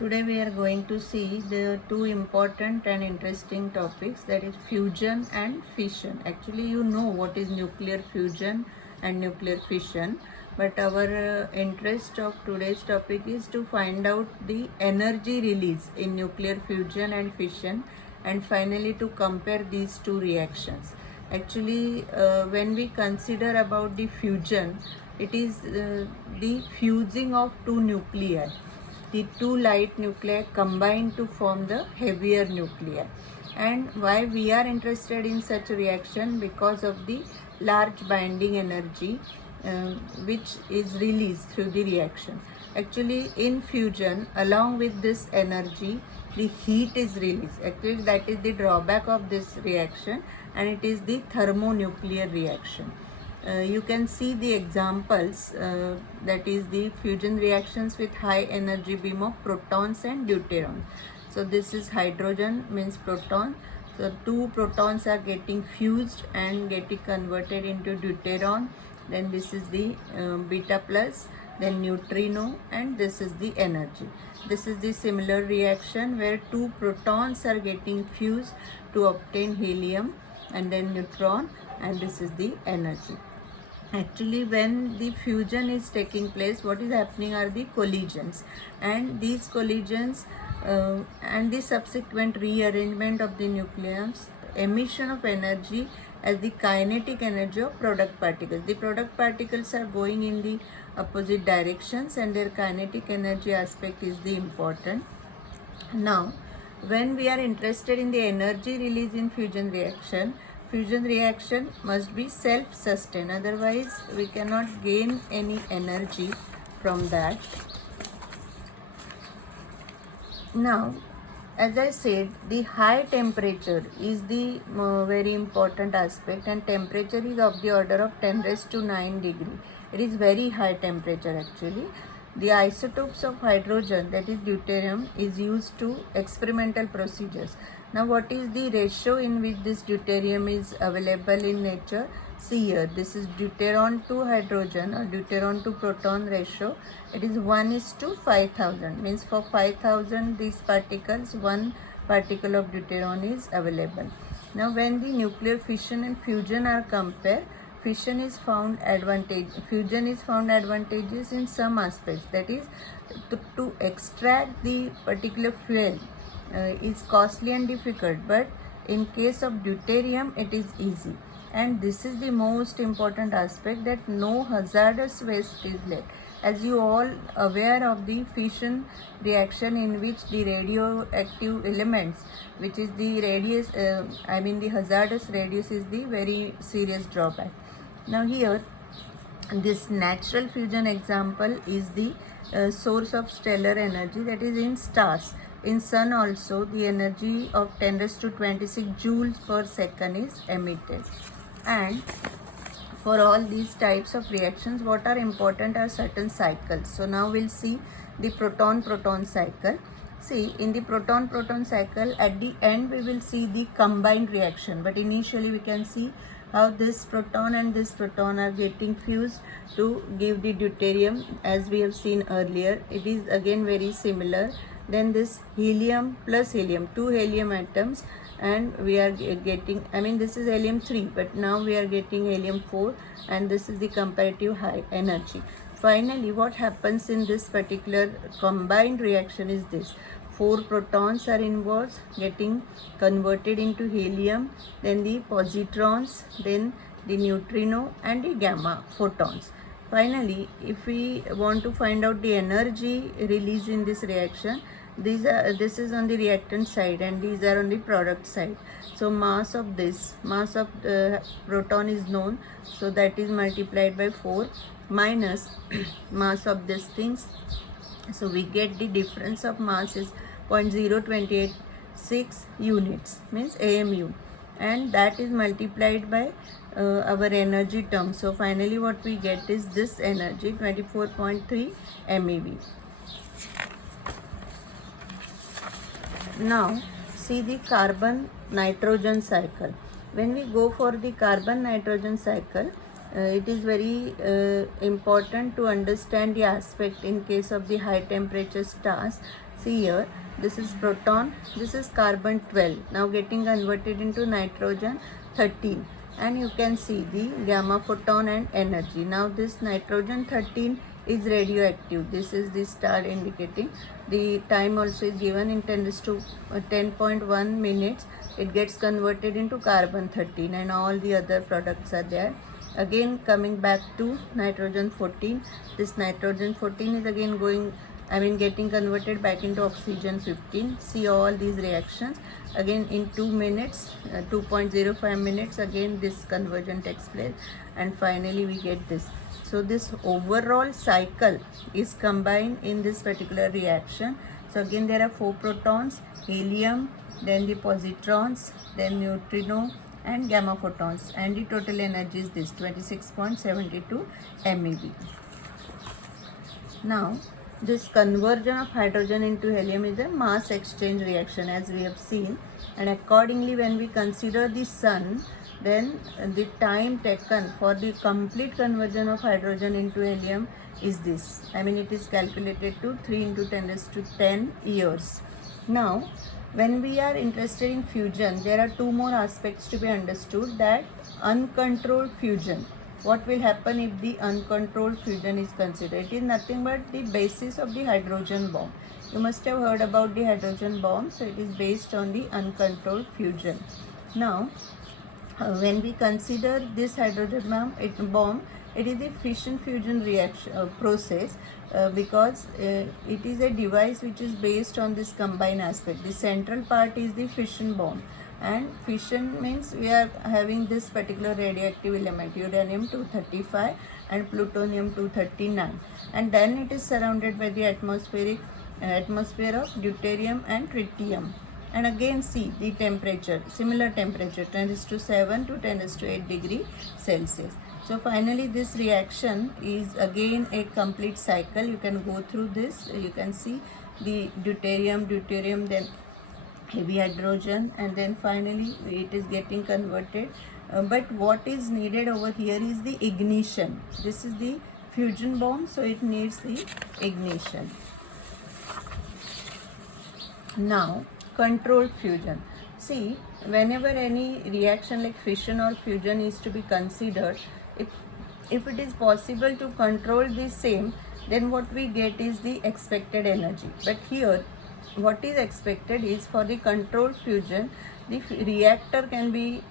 Today we are going to see the two important and interesting topics, that is fusion and fission. Actually you know what is nuclear fusion and nuclear fission, but our interest of today's topic is to find out the energy release in nuclear fusion and fission, and finally to compare these two reactions. Actually when we consider about the fusion, it is the fusing of two nuclei. The two light nuclei combine to form the heavier nuclei. And why we are interested in such a reaction? Because of the large binding energy uh, which is released through the reaction. Actually in fusion, along with this energy, the heat is released. Actually that is the drawback of this reaction, and it is the thermonuclear reaction. You can see the examples, that is the fusion reactions with high energy beam of protons and deuterons. So this is hydrogen, means proton. So two protons are getting fused and getting converted into deuteron. Then this is the beta plus, then neutrino, and this is the energy. This is the similar reaction where two protons are getting fused to obtain helium and then neutron, and this is the energy. Actually when the fusion is taking place, what is happening are the collisions, and these collisions and the subsequent rearrangement of the nucleons, emission of energy as the kinetic energy of product particles. The product particles are going in the opposite directions, and their kinetic energy aspect is the important. Now when we are interested in the energy release in fusion reaction must be self-sustained, otherwise we cannot gain any energy from that. Now, as I said, the high temperature is the very important aspect, and temperature is of the order of 10 raised to 9 degree. It is very high temperature actually. The isotopes of hydrogen, that is deuterium, is used to experimental procedures. Now what is the ratio in which this deuterium is available in nature? See here, this is deuteron to hydrogen or deuteron to proton ratio. It is 1:5000, means for 5000 these particles, one particle of deuteron is available. Now when the nuclear fission and fusion are compared, fusion is found advantageous in some aspects, that is to extract the particular fuel is costly and difficult, but in case of deuterium it is easy. And this is the most important aspect, that no hazardous waste is left. As you all aware of the fission reaction in which the radioactive elements, which is the radius, the hazardous radius is the very serious drawback. Now here this natural fusion example is the source of stellar energy, that is in stars. In sun also the energy of 10 raised to 26 joules per second is emitted. And for all these types of reactions, what are important are certain cycles. So now we'll see the proton-proton cycle. See, in the proton-proton cycle, at the end we will see the combined reaction, but initially we can see how this proton and this proton are getting fused to give the deuterium, as we have seen earlier. It is again very similar. Then this helium plus helium, two helium atoms, and we are getting, this is helium 3, but now we are getting helium 4, and this is the comparative high energy. Finally what happens in this particular combined reaction is this: 4 protons are involved, getting converted into helium, then the positrons, then the neutrino, and the gamma photons. Finally, if we want to find out the energy released in this reaction, this is on the reactant side and these are on the product side. So mass of the proton is known, so that is multiplied by 4 minus mass of these things. So we get the difference of mass is 0.0286 units, means AMU, and that is multiplied by our energy term. So finally what we get is this energy, 24.3 MeV. Now see the carbon nitrogen cycle. When we go for the carbon nitrogen cycle, it is very important to understand the aspect in case of the high temperature stars. See here, this is proton, this is carbon 12, now getting converted into nitrogen 13, and you can see the gamma photon and energy. Now this nitrogen 13 is radioactive. This is the star indicating. The time also is given in 10 to 10.1 minutes. It gets converted into carbon 13 and all the other products are there. Again coming back to nitrogen 14, this nitrogen 14 is again getting converted back into oxygen 15. See all these reactions again in 2 minutes, 2.05 minutes, again this conversion takes place, and finally we get this. So this overall cycle is combined in this particular reaction. So again there are 4 protons, helium, then the positrons, then neutrino and gamma photons, and the total energy is this 26.72 MeV. Now this conversion of hydrogen into helium is a mass exchange reaction, as we have seen, and accordingly when we consider the sun, then the time taken for the complete conversion of hydrogen into helium is this. It is calculated to 3 into 10 raised to 10 years. Now when we are interested in fusion, there are 2 more aspects to be understood. That uncontrolled fusion. What will happen if the uncontrolled fusion is considered? It is nothing but the basis of the hydrogen bomb. You must have heard about the hydrogen bomb. So it is based on the uncontrolled fusion. Now when we consider this hydrogen bomb, it is a fission fusion reaction process, because it is a device which is based on this combined aspect. The central part is the fission bomb, and fission means we are having this particular radioactive element, uranium 235 and plutonium 239, and then it is surrounded by the atmosphere of deuterium and tritium. And again see the temperature, similar temperature 10⁻⁷ to 10⁸ degree Celsius. So finally this reaction is again a complete cycle. You can go through this. You can see the deuterium, then heavy hydrogen, and then finally it is getting converted. But what is needed over here is the ignition. This is the fusion bomb, so it needs the ignition. Now controlled fusion. See, whenever any reaction like fission or fusion is to be considered, if it is possible to control the same, then what we get is the expected energy. But here what is expected is, for the controlled fusion, the reactor can be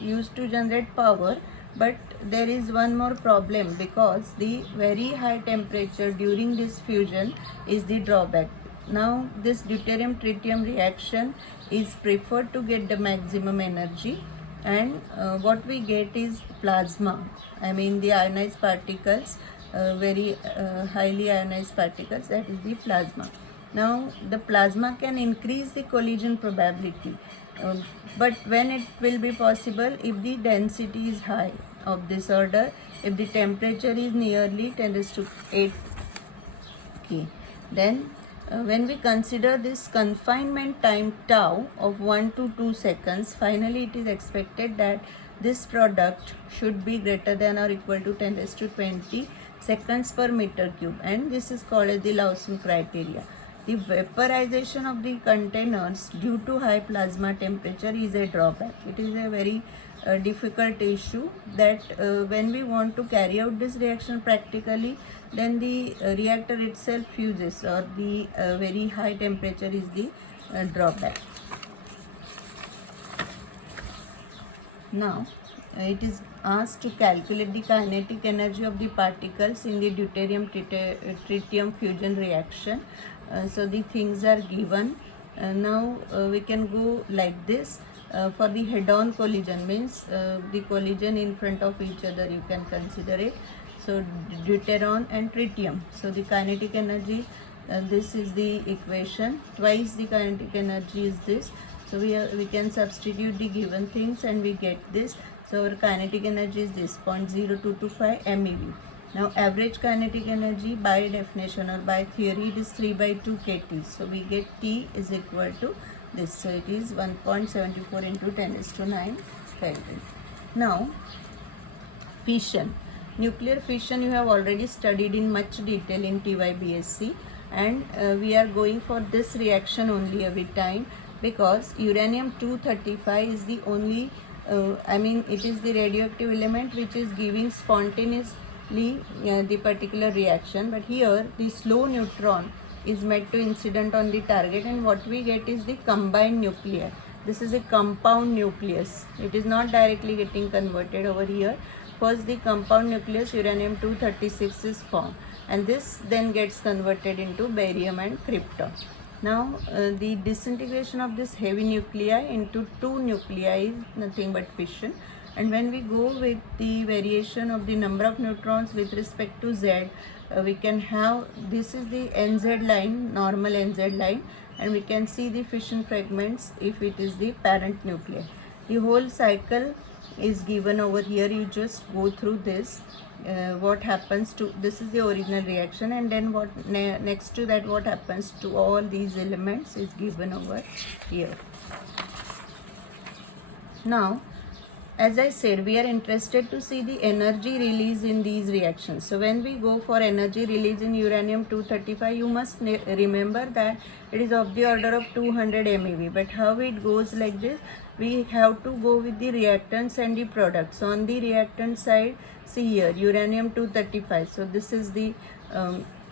used to generate power, but there is one more problem, because the very high temperature during this fusion is the drawback. Now this deuterium tritium reaction is preferred to get the maximum energy, and what we get is plasma. The ionized particles, very highly ionized particles, that is the plasma. Now the plasma can increase the collision probability, but when it will be possible? If the density is high of this order, if the temperature is nearly 10⁸ K, then when we consider this confinement time tau of 1 to 2 seconds, finally it is expected that this product should be greater than or equal to 10⁻20 seconds per meter cube, and this is called as the Lawson criteria. The vaporization of the containers due to high plasma temperature is a drawback. It is a very difficult issue, that when we want to carry out this reaction practically, then the reactor itself fuses, or the very high temperature is the drawback. Now it is asked to calculate the kinetic energy of the particles in the deuterium tritium fusion reaction. So the things are given. Now we can go like this. For the head-on collision, means the collision in front of each other, you can consider it. So deuteron and tritium. So the kinetic energy, this is the equation. Twice the kinetic energy is this. So we can substitute the given things and we get this. So our kinetic energy is this 0.0225 MeV. Now average kinetic energy by definition or by theory, it is 3/2 kT. So we get T is equal to this. So it is 1.74 into 10⁹ Kelvin. Now fission. Nuclear fission you have already studied in much detail in TYBSc. and we are going for this reaction only every time, because uranium 235 is the only it is the radioactive element which is giving spontaneously the particular reaction. But here the slow neutron is made to incident on the target, and what we get is the combined nuclei. This is a compound nucleus. It is not directly getting converted over here. First the compound nucleus uranium 236 is formed, and this then gets converted into barium and krypton. Now the disintegration of this heavy nuclei into two nuclei is nothing but fission. And when we go with the variation of the number of neutrons with respect to Z, we can have, this is the NZ line, normal NZ line, and we can see the fission fragments if it is the parent nuclei. The whole cycle is given over here. You just go through this. What happens to, this is the original reaction, and then what next to that, what happens to all these elements is given over here. Now, as I said, we are interested to see the energy release in these reactions. So when we go for energy release in uranium 235, you must remember that it is of the order of 200 MeV. But how it goes like this, we have to go with the reactants and the products. On the reactant side, see here, uranium 235. So this is the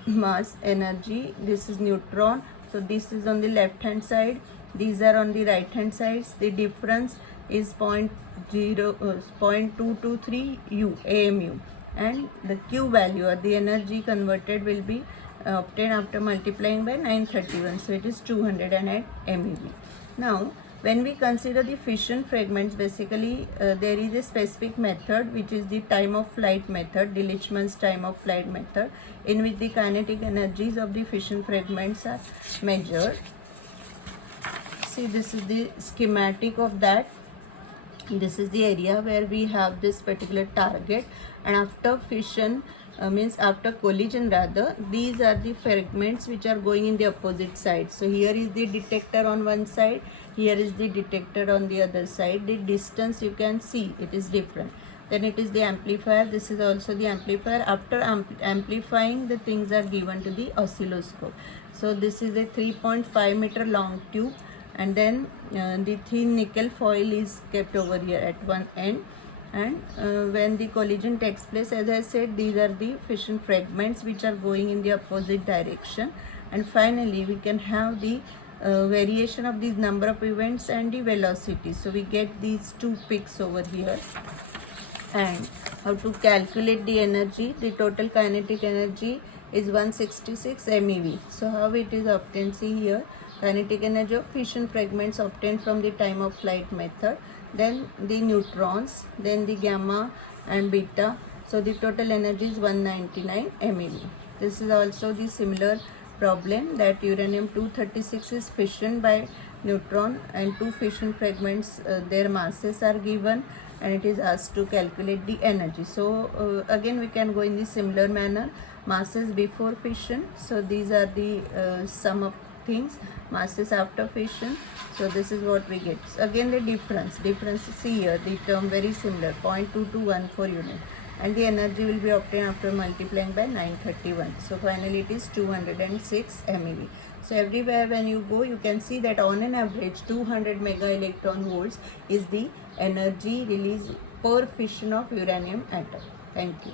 mass energy, this is neutron. So this is on the left hand side, these are on the right hand sides. The difference is 0.223 AMU, and the Q value or the energy converted will be obtained after multiplying by 931, so it is 208 MeV. Now when we consider the fission fragments, basically there is a specific method which is the time of flight method, the Lichman's time of flight method, in which the kinetic energies of the fission fragments are measured. See, this is the schematic of that. This is the area where we have this particular target, and after fission means after collision rather, these are the fragments which are going in the opposite side. So here is the detector on one side, here is the detector on the other side. The distance you can see it is different. Then it is the amplifier, this is also the amplifier. After amplifying, the things are given to the oscilloscope. So this is a 3.5 meter long tube, and then the thin nickel foil is kept over here at one end. And when the collision takes place, as I said, these are the fission fragments which are going in the opposite direction. And finally we can have the variation of these number of events and the velocity. So we get these two peaks over here. And how to calculate the energy? The total kinetic energy is 166 MeV. So how it is obtained? See here, kinetic energy of fission fragments obtained from the time of flight method, then the neutrons, then the gamma and beta. So the total energy is 199 MeV. This is also the similar problem, that uranium 236 is fission by neutron, and two fission fragments, their masses are given, and it is asked to calculate the energy. So again we can go in the similar manner. Masses before fission, so these are the sum of things, masses after fission. So this is what we get. So again the difference see here, the term very similar, 0.2214 unit, and the energy will be obtained after multiplying by 931. So finally it is 206 MeV. So everywhere when you go, you can see that on an average 200 mega electron volts is the energy release per fission of uranium atom. Thank you.